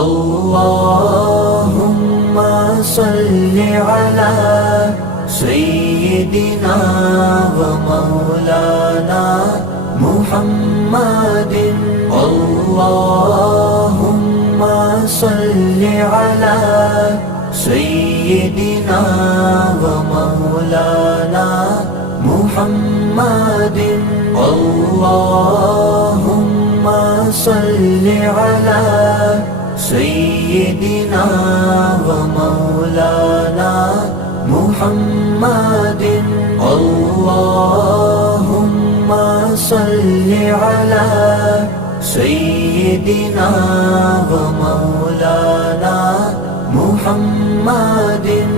अल्लाहुम्मा सल्लि अला सय्यिदिना व मौलाना मुहम्मदिन। अल्लाहुम्मा सल्लि अला सय्यिदिना व मौलाना मुहम्मदिन। अल्लाहुम्मा सल्लि अला सय्यिदिना व मौलाना मुहम्मदिन। अल्लाहुम्मा सल्लि अला सय्यिदिना व मौलाना मुहम्मदिन।